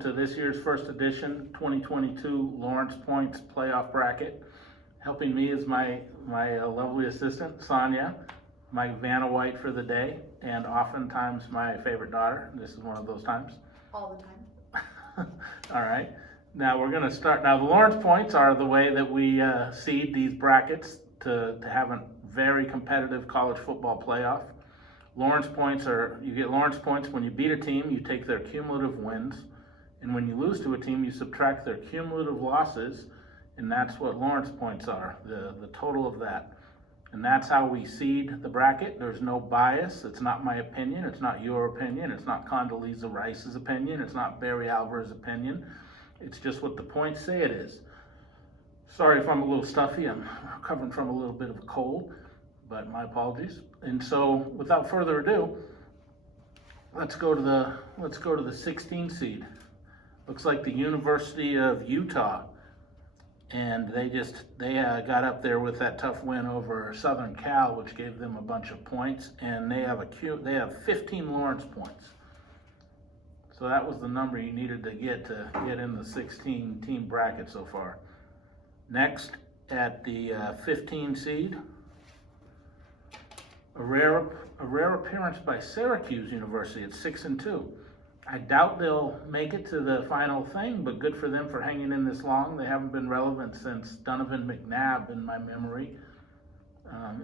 to this year's first edition 2022 Lawrence Points Playoff Bracket. Helping me is my lovely assistant, Sonia, my Vanna White for the day, and oftentimes my favorite daughter. This is one of those times. All the time. All right. Now we're going to start. Now the Lawrence Points are the way that we seed these brackets to have a very competitive college football playoff. Lawrence Points you get Lawrence Points when you beat a team, you take their cumulative wins, and when you lose to a team, you subtract their cumulative losses, and that's what Lawrence Points are, the total of that. And that's how we seed the bracket. There's no bias. It's not my opinion. It's not your opinion. It's not Condoleezza Rice's opinion. It's not Barry Alvarez's opinion. It's just what the points say it is. Sorry if I'm a little stuffy. I'm recovering from a little bit of a cold, but my apologies. And so, without further ado, let's go to the 16 seed. Looks like the University of Utah, and they got up there with that tough win over Southern Cal, which gave them a bunch of points, and they have 15 Lawrence points. So that was the number you needed to get in the 16 team bracket so far. Next, at the 15 seed, a rare appearance by Syracuse University at 6-2. I doubt they'll make it to the final thing, but good for them for hanging in this long. They haven't been relevant since Donovan McNabb in my memory,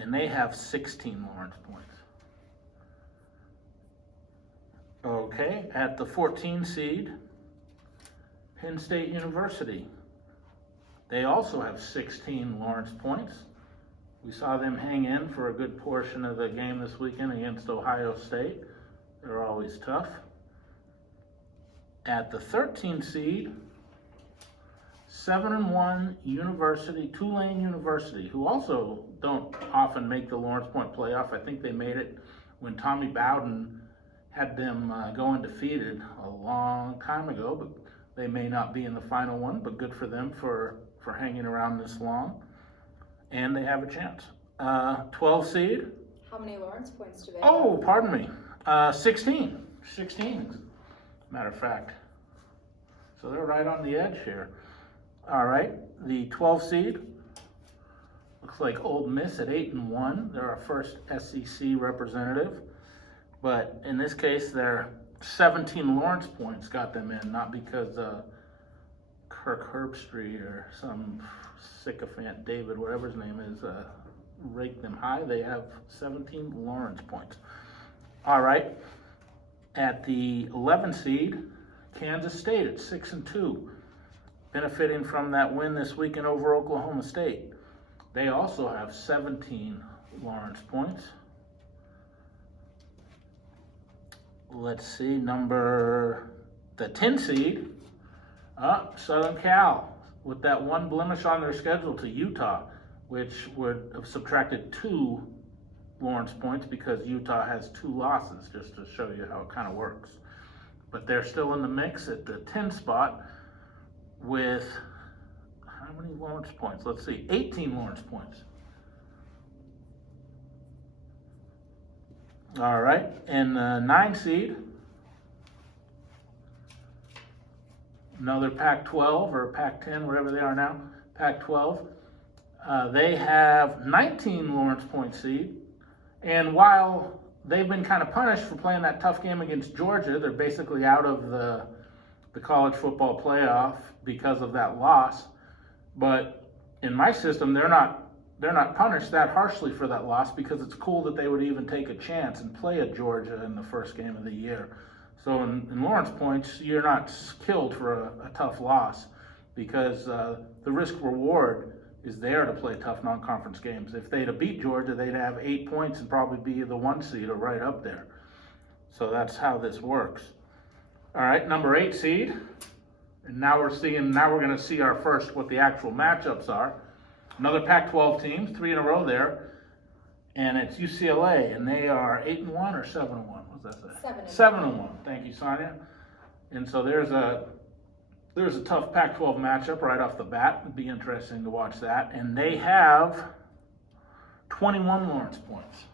and they have 16 Lawrence points. Okay, at the 14 seed, Penn State University. They also have 16 Lawrence points. We saw them hang in for a good portion of the game this weekend against Ohio State. They're always tough. At the 13 seed, 7-1 University, Tulane University, who also don't often make the Lawrence Point playoff. I think they made it when Tommy Bowden had them go undefeated a long time ago, but they may not be in the final one, but good for them for hanging around this long. And they have a chance. 12 seed. How many Lawrence points do they have? Oh, pardon me. 16. 16, matter of fact. So they're right on the edge here. All right, the 12 seed. Looks like Ole Miss at 8-1. They're our first SEC representative. But in this case, their 17 Lawrence points got them in, not because Kirk Herbstreit or some sycophant David, whatever his name is, rate them high. They have 17 Lawrence points. All right, at the 11 seed, Kansas State at 6-2, benefiting from that win this weekend over Oklahoma State. They also have 17 Lawrence points. Let's see, the 10 seed, Southern Cal, with that one blemish on their schedule to Utah, which would have subtracted 2 Lawrence points because Utah has 2 losses, just to show you how it kind of works. But they're still in the mix at the 10 spot with, how many Lawrence points? Let's see, 18 Lawrence points. All right, and the 9 seed, another Pac-12 or Pac-10, whatever they are now, Pac-12. They have 19 Lawrence point seed, and while they've been kind of punished for playing that tough game against Georgia, they're basically out of the college football playoff because of that loss. But in my system, they're not punished that harshly for that loss because it's cool that they would even take a chance and play at Georgia in the first game of the year. So in Lawrence points, you're not killed for a tough loss because the risk reward is there to play tough non-conference games. If they'd have beat Georgia, they'd have 8 points and probably be the 1 seed or right up there. So that's how this works. All right, number 8 seed. And now we're going to see our first, what the actual matchups are. Another Pac-12 team, 3 in a row there. And it's UCLA, and they are 8-1 or 7-1. What's that say? 7-1. Thank you, Sonia. And so there's a tough Pac-12 matchup right off the bat. It'd be interesting to watch that. And they have 21 Lawrence points.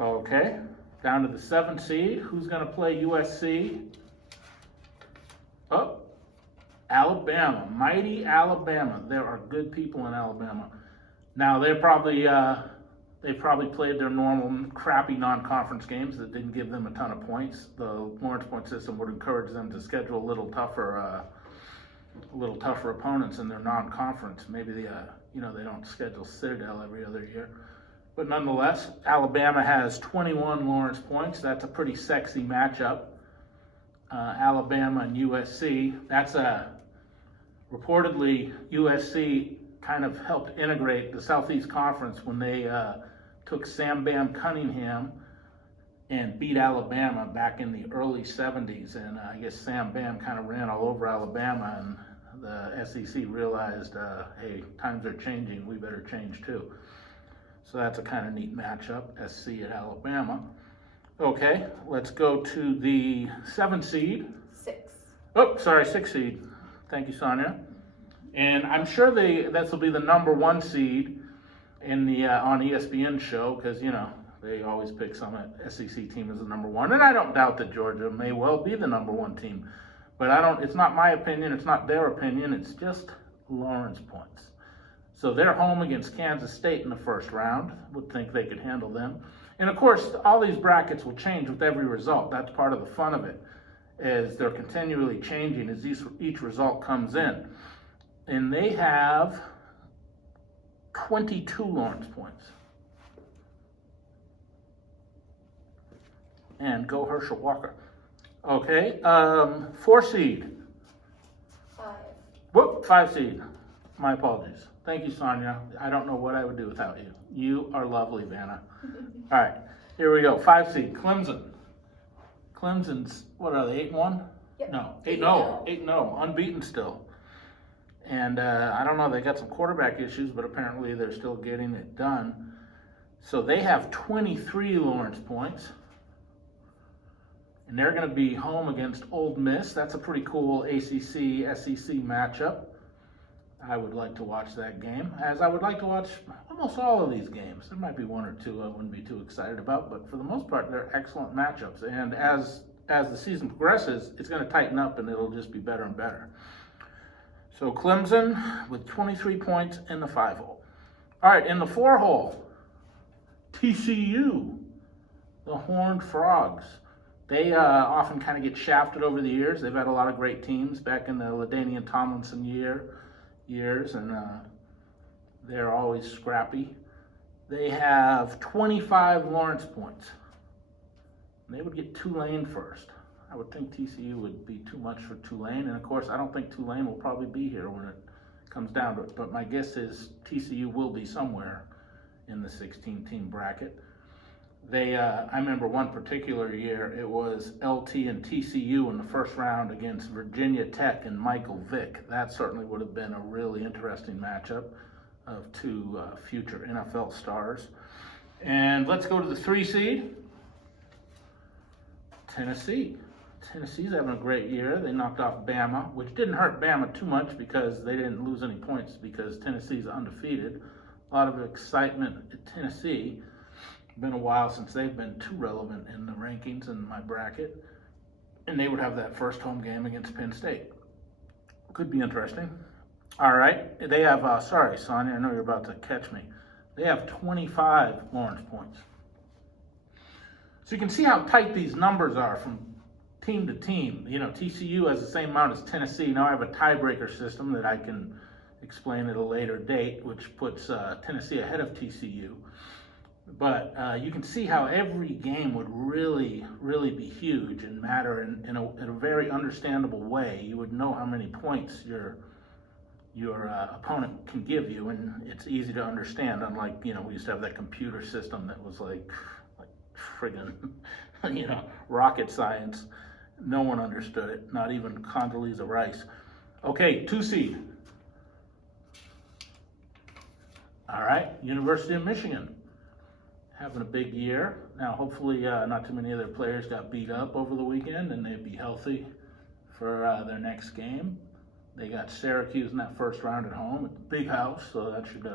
Okay. Down to the 7th seed. Who's going to play USC? Oh, Alabama. Mighty Alabama. There are good people in Alabama. Now, they probably played their normal crappy non-conference games that didn't give them a ton of points. The Lawrence point system would encourage them to schedule a little tougher opponents in their non-conference. Maybe they don't schedule Citadel every other year. But nonetheless, Alabama has 21 Lawrence points. That's a pretty sexy matchup. Alabama and USC. That's reportedly USC kind of helped integrate the Southeast Conference when they took Sam Bam Cunningham and beat Alabama back in the early 70s. And I guess Sam Bam kind of ran all over Alabama, and the SEC realized, hey, times are changing, we better change too. So that's a kind of neat matchup, SC at Alabama. Okay, let's go to the 7th seed. 6th seed. Thank you, Sonia. And I'm sure this will be the number 1 seed in the on ESPN show, because they always pick some SEC team as the number 1, and I don't doubt that Georgia may well be the number 1 team. But it's not my opinion, it's not their opinion, it's just Lawrence points. So they're home against Kansas State in the first round. Would think they could handle them. And of course, all these brackets will change with every result. That's part of the fun of it, is they're continually changing as each result comes in. And they have 22 Lawrence points. And go Herschel Walker. Okay, 4 seed. 5 seed. My apologies. Thank you, Sonia. I don't know what I would do without you. You are lovely, Vanna. All right, here we go. 5 seed, Clemson. Clemson's, what are they, 8-1? Yep. No, 8-0, unbeaten still. And I don't know, they got some quarterback issues, but apparently they're still getting it done. So they have 23 Lawrence points. And they're going to be home against Ole Miss. That's a pretty cool ACC-SEC matchup. I would like to watch that game, as I would like to watch almost all of these games. There might be 1 or 2 I wouldn't be too excited about, but for the most part, they're excellent matchups. And as the season progresses, it's going to tighten up, and it'll just be better and better. So Clemson with 23 points in the 5-hole. All right, in the 4-hole, TCU, the Horned Frogs. They often kind of get shafted over the years. They've had a lot of great teams back in the LaDainian Tomlinson years, and they're always scrappy. They have 25 Lawrence points. They would get Tulane first. I would think TCU would be too much for Tulane, and of course I don't think Tulane will probably be here when it comes down to it, but my guess is TCU will be somewhere in the 16-team bracket. I remember one particular year, it was LT and TCU in the first round against Virginia Tech and Michael Vick. That certainly would have been a really interesting matchup of 2 future NFL stars. And let's go to the 3 seed, Tennessee. Tennessee's having a great year. They knocked off Bama, which didn't hurt Bama too much because they didn't lose any points because Tennessee's undefeated. A lot of excitement at Tennessee. Been a while since they've been too relevant in the rankings in my bracket. And they would have that first home game against Penn State. Could be interesting. All right. They have, sorry, Sonia, I know you're about to catch me. They have 25 Lawrence points. So you can see how tight these numbers are from team to team. TCU has the same amount as Tennessee. Now I have a tiebreaker system that I can explain at a later date, which puts Tennessee ahead of TCU. But you can see how every game would really, really be huge and matter in a very understandable way. You would know how many points your opponent can give you, and it's easy to understand. Unlike we used to have that computer system that was like friggin' rocket science. No one understood it, not even Condoleezza Rice. Okay, 2 seed. All right, University of Michigan. Having a big year. Now, hopefully not too many of their players got beat up over the weekend and they'd be healthy for their next game. They got Syracuse in that first round at home. It's a big house, so that should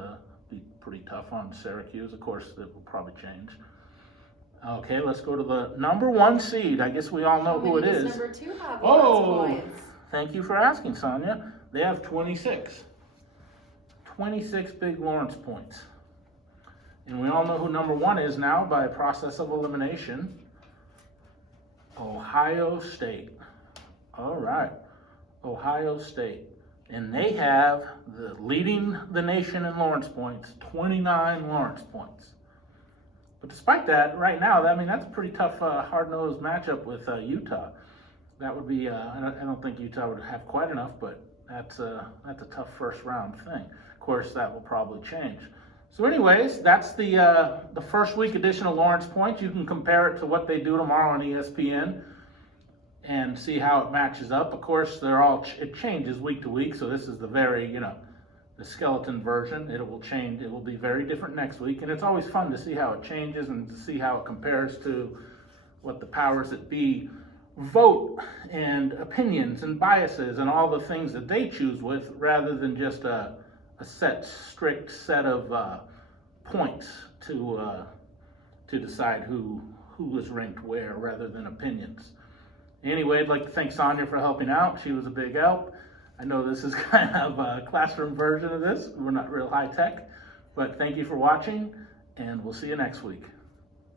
be pretty tough on Syracuse. Of course, that will probably change. Okay, let's go to the number 1 seed. I guess we all know who it Does is. number 2 have Oh, Lawrence points? thank you for asking, Sonia. They have 26. 26 big Lawrence points. And we all know who number 1 is now by a process of elimination. Ohio State. All right, Ohio State. And they have leading the nation in Lawrence points, 29 Lawrence points. But despite that, right now, that's a pretty tough, hard-nosed matchup with Utah. That would be, I don't think Utah would have quite enough, but that's a tough first-round thing. Of course, that will probably change. So anyways, that's the first week edition of Lawrence Points. You can compare it to what they do tomorrow on ESPN and see how it matches up. Of course, it changes week to week, so this is the very, the skeleton version. It will change. It will be very different next week, and it's always fun to see how it changes and to see how it compares to what the powers that be vote and opinions and biases and all the things that they choose with, rather than just a strict set of points to decide who was ranked where, rather than opinions. Anyway, I'd like to thank Sonia for helping out. She was a big help. I know this is kind of a classroom version of this. We're not real high tech, but thank you for watching, and we'll see you next week.